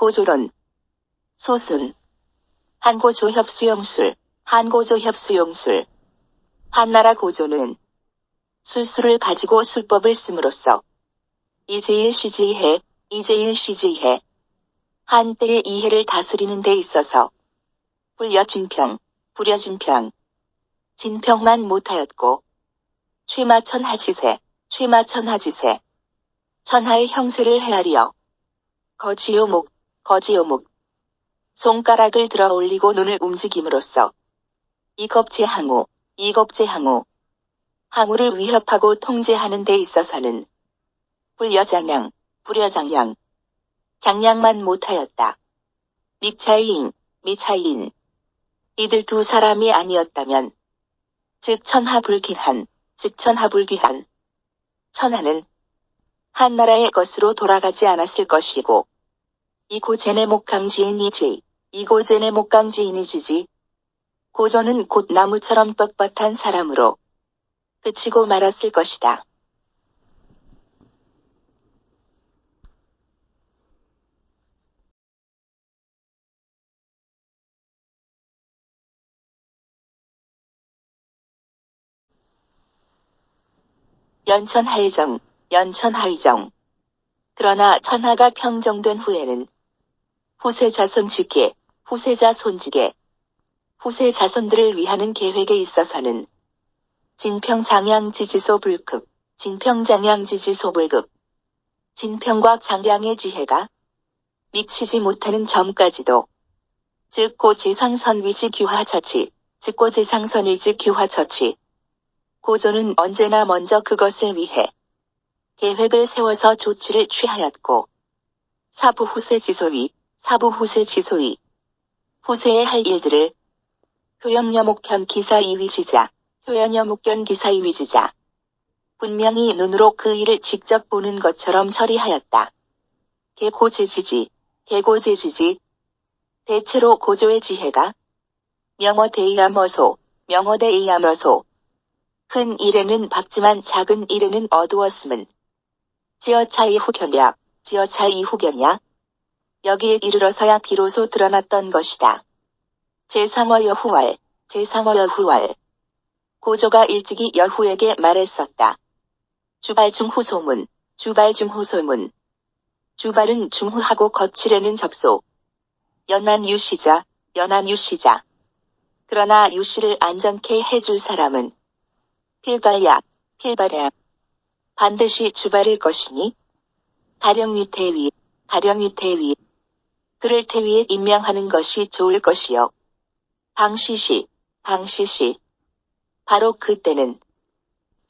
고조론, 소순, 한고조협수용술, 한고조협수용술. 한나라 고조는 술수를 가지고 술법을 씀으로써 이제일시지해, 이제일시지해 한때의 이해를 다스리는 데 있어서 불여진평, 불여진평, 진평만 못하였고 최마천하지세, 최마천하지세, 천하의 형세를 헤아리어 거지오목, 거지오목, 손가락을 들어 올리고 눈을 움직임으로써 이겁제항우, 이겁제항우, 항우를 위협하고 통제하는 데 있어서는 불여장량, 불여장량, 장량만 못하였다. 미차이인, 미차이인. 이들 두 사람이 아니었다면 즉 천하불귀한, 즉 천하불귀한. 천하는 한나라의 것으로 돌아가지 않았을 것이고 이고제네 목강지인이지, 이고제네 목강지인이지지. 고조는 곧 나무처럼 뻣뻣한 사람으로 그치고 말았을 것이다. 연천하의정, 연천하의정. 그러나 천하가 평정된 후에는 후세자 손직계, 후세자 손직계, 후세 자손들을 위하는 계획에 있어서는 진평장양지지소 불급, 진평장양지지소 불급, 진평과 장량의 지혜가 미치지 못하는 점까지도 즉 고재상선위지 규화처치, 즉 고재상선위지 규화처치. 고조는 언제나 먼저 그것을 위해 계획을 세워서 조치를 취하였고 사부후세지소위, 사부후세지소위, 후세에 할 일들을 효연여목현 기사이위지자, 효연여목견 기사이위지자. 분명히 눈으로 그 일을 직접 보는 것처럼 처리하였다. 개고제지지, 개고제지지. 대체로 고조의 지혜가 명어대이암어소, 명어대이암어소. 큰 일에는 밝지만 작은 일에는 어두웠음은 지어차 이후견야, 지어차 이후견야. 여기에 이르러서야 비로소 드러났던 것이다. 제3어 여후왈, 제3어 여후왈. 고조가 일찍이 여후에게 말했었다. 주발중후소문, 주발중후소문. 주발은 중후하고 거칠에는 접속. 연안유시자, 연안유시자. 그러나 유시를 안전케 해줄 사람은 필발야, 필발야. 반드시 주발일 것이니 가령위태위, 가령위태위. 그를 태위에 임명하는 것이 좋을 것이요. 방시시, 방시시. 바로 그때는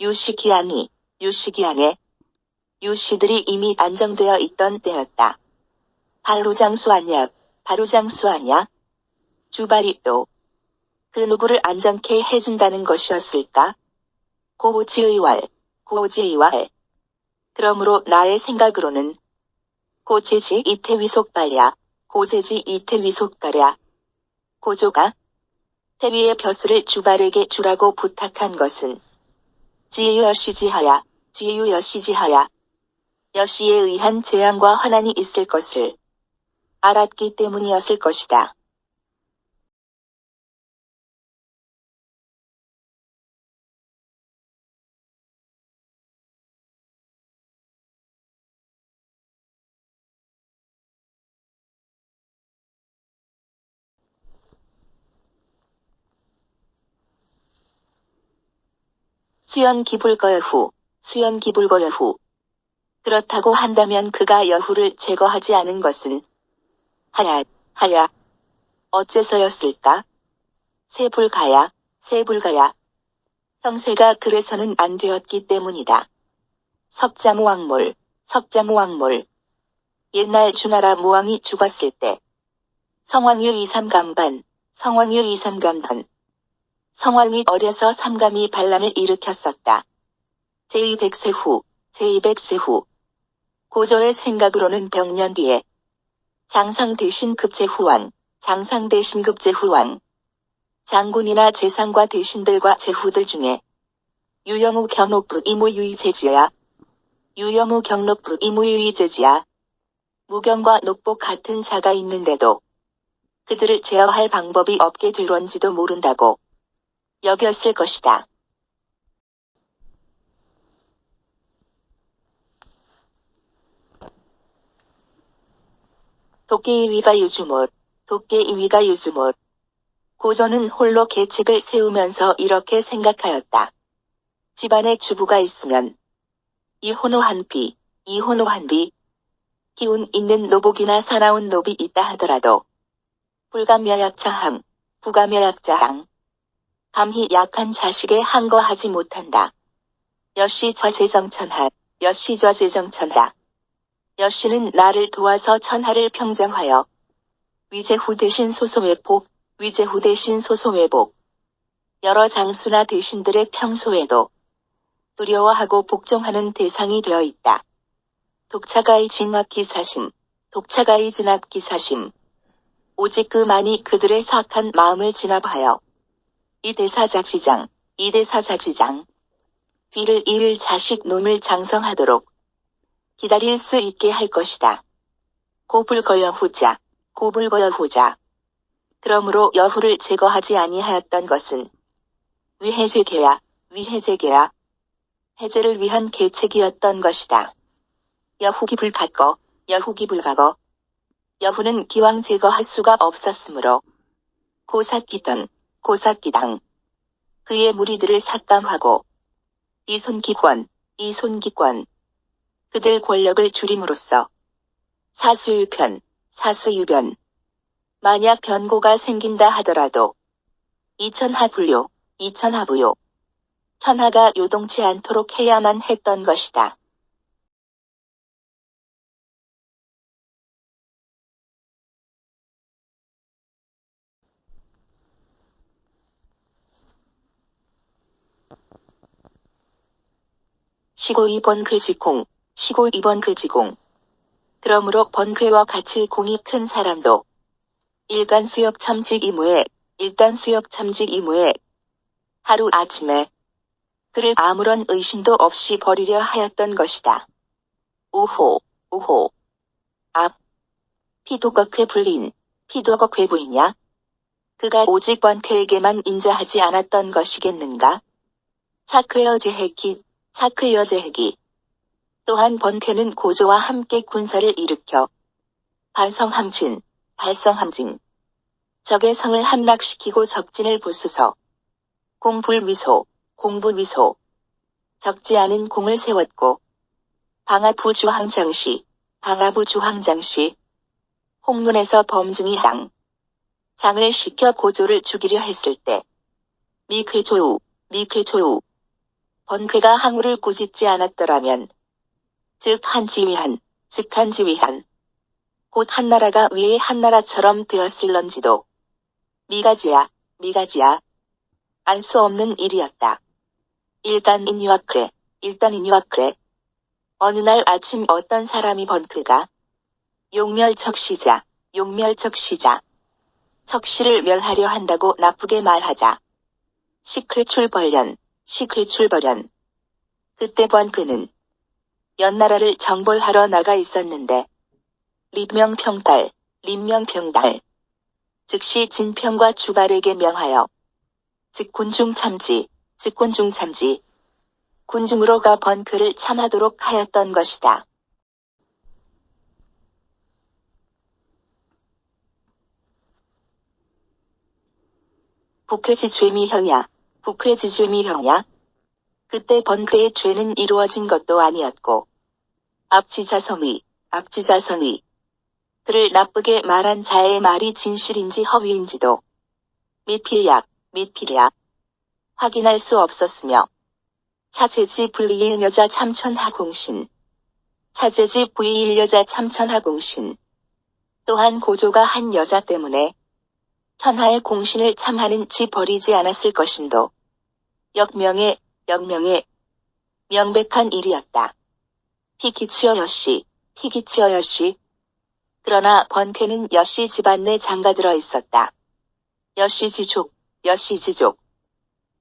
유시기한이, 유시기한에 유시들이 이미 안정되어 있던 때였다. 바로장수 아냐, 바로장수 아냐. 주발이 또 그 누구를 안정케 해준다는 것이었을까? 고지의왈, 고지의왈. 그러므로 나의 생각으로는 고제지 이태위속발야, 고제지 이태위속발야. 고조가 태위의 벼슬을 주발에게 주라고 부탁한 것은 지유여시지하야, 지유여시지하야. 여시에 의한 재앙과 환난이 있을 것을 알았기 때문이었을 것이다. 수연기불거여후, 수연기불거여후. 그렇다고 한다면 그가 여후를 제거하지 않은 것은 하야, 하야. 어째서였을까? 세불가야, 세불가야. 형세가 그래서는 안 되었기 때문이다. 석자무왕몰, 석자무왕몰. 옛날 주나라 무왕이 죽었을 때 성왕유 이삼감반, 성왕유 이삼감반. 성왕이 어려서 삼감이 반란을 일으켰었다. 제2백세 후, 제2백세 후. 고조의 생각으로는 병년 뒤에 장상 대신 급제후왕, 장상 대신 급제후왕. 장군이나 재상과 대신들과 제후들 중에 유영우 경록부 이무유의 제지야. 유영우 경록부 이무유의 제지야. 무경과 녹복 같은 자가 있는데도 그들을 제어할 방법이 없게 될런지도 모른다고 여겼을 것이다. 도끼이위가 유주못, 도끼이위가 유주못. 고조는 홀로 계책을 세우면서 이렇게 생각하였다. 집안에 주부가 있으면 이혼호한비, 이혼호한비, 기운 있는 노복이나 사나운 노비 있다 하더라도 불감여약자항, 부감여약자항, 감히 약한 자식에 항거하지 못한다. 여씨 저재정천하, 여씨 저재정천하. 여씨는 나를 도와서 천하를 평정하여 위제후 대신 소송회복, 위제후 대신 소송회복. 여러 장수나 대신들의 평소에도 두려워하고 복종하는 대상이 되어 있다. 독차가의 진압기사심, 독차가의 진압기사심. 오직 그만이 그들의 사악한 마음을 진압하여 이 대사자지장, 이 대사자지장. 뒤를 이을 자식 놈을 장성하도록 기다릴 수 있게 할 것이다. 고불거여후자, 고불거여후자. 그러므로 여후를 제거하지 아니하였던 것은 위해제계야, 위해제계야. 해제를 위한 계책이었던 것이다. 여후기불 갖거, 여후기불 가거. 여후는 기왕 제거할 수가 없었으므로 고사기던, 고사기당. 그의 무리들을 삭감하고 이손기권, 이손기권. 그들 권력을 줄임으로써 사수유변, 사수유변. 만약 변고가 생긴다 하더라도 이천하불요, 이천하부요. 천하가 요동치 않도록 해야만 했던 것이다. 시고 2번 글지공, 시고 2번 글지공. 그러므로 번쾌와 같이 공이 큰 사람도 일간 수역 참직 이무에, 일단 수역 참직 이무에 하루 아침에 그를 아무런 의심도 없이 버리려 하였던 것이다. 오호, 오호. 앞. 피도걱회 불린, 피도걱회 부이냐? 그가 오직 번쾌에게만 인자하지 않았던 것이겠는가? 차크여 제해기, 차크여 제해기. 또한 번쾌는 고조와 함께 군사를 일으켜 발성함진, 발성함진. 적의 성을 함락시키고 적진을 부수서 공불위소, 공불위소. 적지 않은 공을 세웠고 방아부 주황장시, 방아부 주황장시. 홍문에서 범증이 장을 시켜 고조를 죽이려 했을 때 미쾌조우, 미쾌조우. 번쾌가 항우를 꾸짖지 않았더라면 즉 한지위한, 즉 한지위한. 곧 한나라가 위의 한나라처럼 되었을런지도 미가지야, 미가지야. 알 수 없는 일이었다. 일단 인유학그래, 일단 인유학그래. 어느 날 아침 어떤 사람이 번쾌가 용멸척시자, 용멸척시자. 척시를 멸하려 한다고 나쁘게 말하자. 시클출벌련, 시클출벌련. 그때 번쾌는 연나라를 정벌하러 나가 있었는데 립명평달, 립명평달. 즉시 진평과 주발에게 명하여 즉 군중참지, 즉 군중참지. 군중으로 가 번쾌를 참하도록 하였던 것이다. 북회지죄미형야, 북회지죄미형야. 그때 번쾌의 죄는 이루어진 것도 아니었고 앞지자성의, 앞지자성의. 그를 나쁘게 말한 자의 말이 진실인지 허위인지도 미필약, 미필약. 확인할 수 없었으며 차제지 불이일 여자 참천하공신, 차제지 부이일 여자 참천하공신. 또한 고조가 한 여자 때문에 천하의 공신을 참하는 지 버리지 않았을 것임도 역명의, 역명의 명백한 일이었다. 피기치어 여씨, 피기치어 여씨. 그러나 번쾌는 여씨 집안 내 장가들어 있었다. 여씨지족, 여씨지족.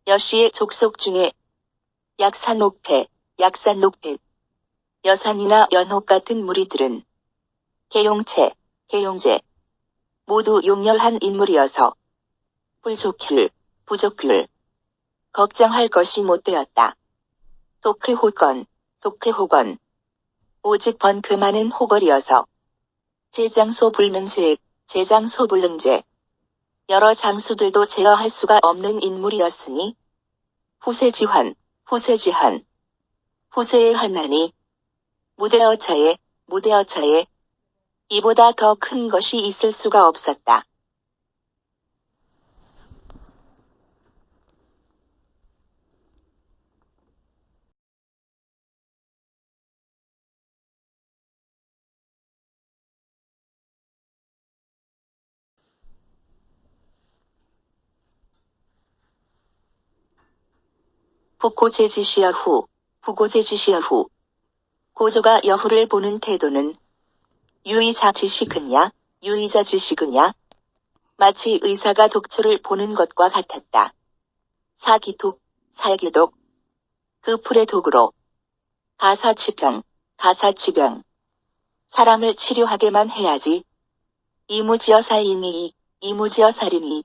여씨의 족속 중에 약산옥패, 약산옥패. 여산이나 연옥 같은 무리들은 개용채, 개용제. 모두 용렬한 인물이어서 불족률, 부족률. 걱정할 것이 못 되었다. 독회호건, 독회호건. 오직 번그 많은 호걸이어서 제장소 불능제, 제장소 불능제. 여러 장수들도 제어할 수가 없는 인물이었으니 후세지환, 후세지환. 후세의 한난이 무대어처에, 무대어처에 이보다 더 큰 것이 있을 수가 없었다. 북고제지시야 후, 부고제지시야 후. 고조가 여후를 보는 태도는 유의자지식이냐, 유의자지식이냐. 마치 의사가 독초를 보는 것과 같았다. 사기독, 살기독. 그 풀의 독으로 가사치병, 가사치병. 사람을 치료하게만 해야지. 이무지어 살인이, 이무지어 살인이.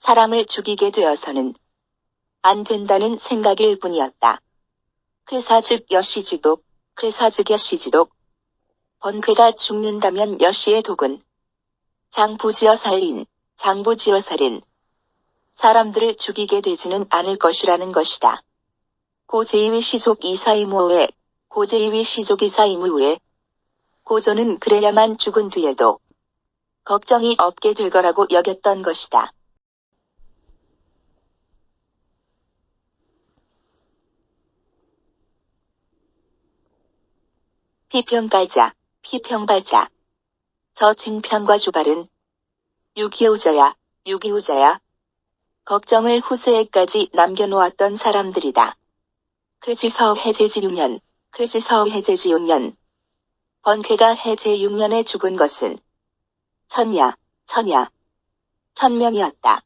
사람을 죽이게 되어서는 안 된다는 생각일 뿐이었다. 괴사즉 여시지독, 괴사즉 여시지독. 번괴가 죽는다면 여시의 독은 장부지어 살인, 장부지어 살인. 사람들을 죽이게 되지는 않을 것이라는 것이다. 고제이위 시족 이사이무에, 고제이위 시족 이사이무에. 고조는 그래야만 죽은 뒤에도 걱정이 없게 될 거라고 여겼던 것이다. 피평발자, 피평발자. 저 징평과 주발은 유기우자야, 유기우자야. 걱정을 후세에까지 남겨놓았던 사람들이다. 괴지서 해제지 6년, 괴지서 해제지 6년. 번괴가 해제 6년에 죽은 것은 천야, 천야, 천명이었다.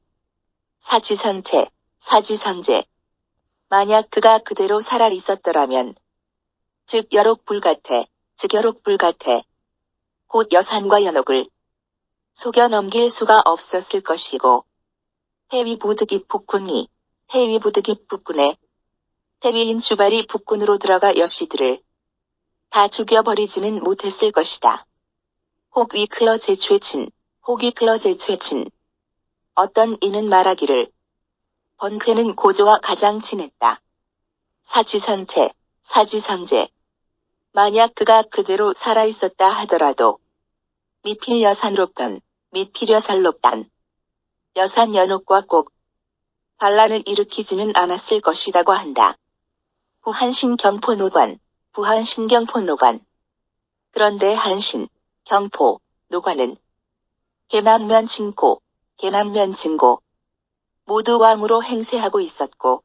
사지상체, 사지상제. 만약 그가 그대로 살아 있었더라면 즉 여록불같아, 즉 여록불같아. 곧 여산과 연옥을 속여 넘길 수가 없었을 것이고 해위부득이 북군이, 해위부득이 북군에 해위인 주발이 북군으로 들어가 여시들을 다 죽여버리지는 못했을 것이다. 혹 위클러 제최친, 혹 위클러 제최친. 어떤 이는 말하기를 번괴는 고조와 가장 친했다. 사지상체, 사지상제. 만약 그가 그대로 살아있었다 하더라도 미필 여산롭던, 미필 여산롭단. 여산 연옥과 꼭 반란을 일으키지는 않았을 것이라고 한다. 부한신경포노관, 부한신경포노관. 그런데 한신, 경포, 노관은 계남면 진고, 계남면 진고 모두 왕으로 행세하고 있었고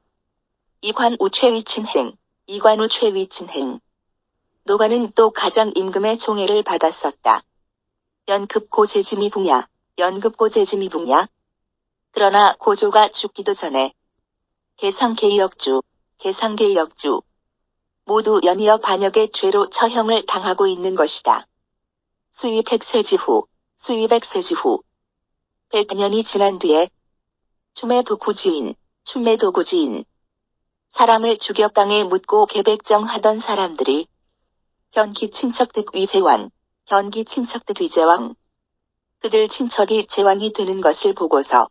이관우 최위친행, 이관우 최위친행. 노관은 또 가장 임금의 총애를 받았었다. 연급 고제지미 붕야, 연급 고제지미 붕야. 그러나 고조가 죽기도 전에 계상계역주, 계상계역주 모두 연이어 반역의 죄로 처형을 당하고 있는 것이다. 수위 100세지 후, 수위 100세지 후 100년이 지난 뒤에 춤의 도구지인, 춤의 도구지인. 사람을 죽여 땅에 묻고 계백정하던 사람들이 현기 친척득 위제왕, 현기 친척득 위제왕. 그들 친척이 제왕이 되는 것을 보고서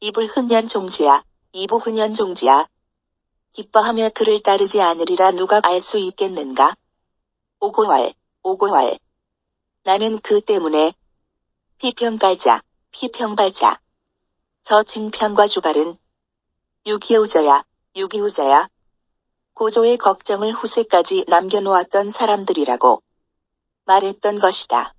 이불 흔년 종지야, 이부 흔년 종지야. 기뻐하며 그를 따르지 않으리라 누가 알 수 있겠는가? 오고왈, 오고왈. 나는 그 때문에 피평발자, 피평발자. 저 징평과 주발은 유기우자야, 유기우자야. 고조의 걱정을 후세까지 남겨놓았던 사람들이라고 말했던 것이다.